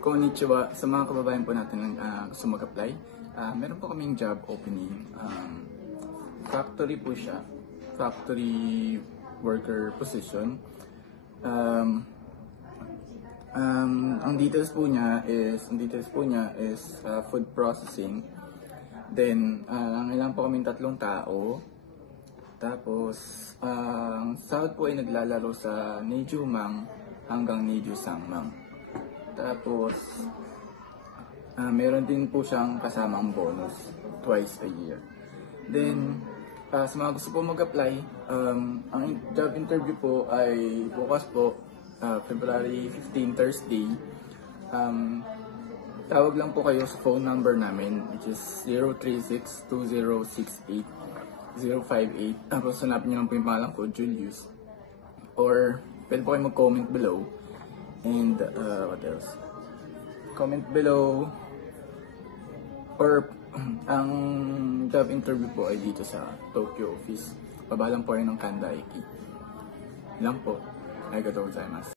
Konnichiwa sa mga kababayan po natin na gusto mag-apply. Meron po kaming job opening. Factory po siya. Factory worker position. Ang details po niya is food processing. Then, kailangan po kaming 3 tao. Tapos, ang sahod po ay naglalaro sa Neju Mang hanggang Neju Sangmang. Tapos, meron din po siyang kasamang bonus twice a year. Then, sa mga gusto po mag-apply, ang job interview po ay bukas po, February 15, Thursday. Tawag lang po kayo sa phone number namin, which is 036-2068-058. Tapos hanapin nyo lang po yung pangalan ko, Julius. Or, pwede po kayo mag-comment below. And what else? Comment below. Or ang job interview po ay dito sa Tokyo office. Baba lang po kayo ng Kandaiki. Lang po. Arigatou gozaimasu.